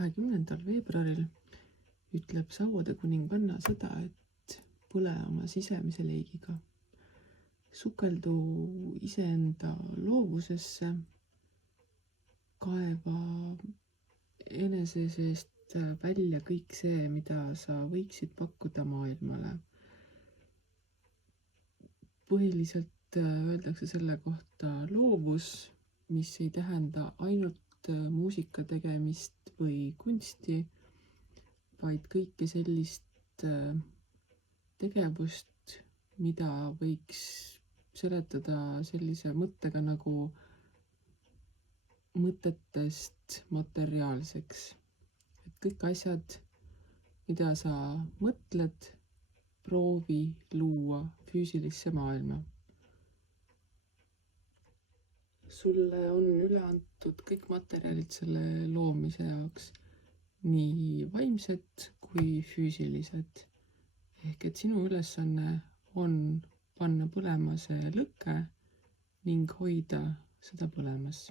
20. veebruaril ütleb sauade kuninganna seda, et põle oma sisemise leigiga. Sukeldu iseenda loovusesse, kaeva enese seest välja kõik see, mida sa võiksid pakkuda maailmale. Põhiliselt öeldakse selle kohta loovus, mis ei tähenda ainult muusika tegemist või kunsti, vaid kõike sellist tegevust, mida võiks seletada sellise mõttega nagu mõtetest materiaalseks. Et kõik asjad, mida sa mõtled, proovi luua füüsilisse maailma. Sulle on üle antud kõik materjalid selle loomise jaoks, nii vaimsed kui füüsilised. Ehk et sinu ülesanne on panna põlema see lõke ning hoida seda põlemas.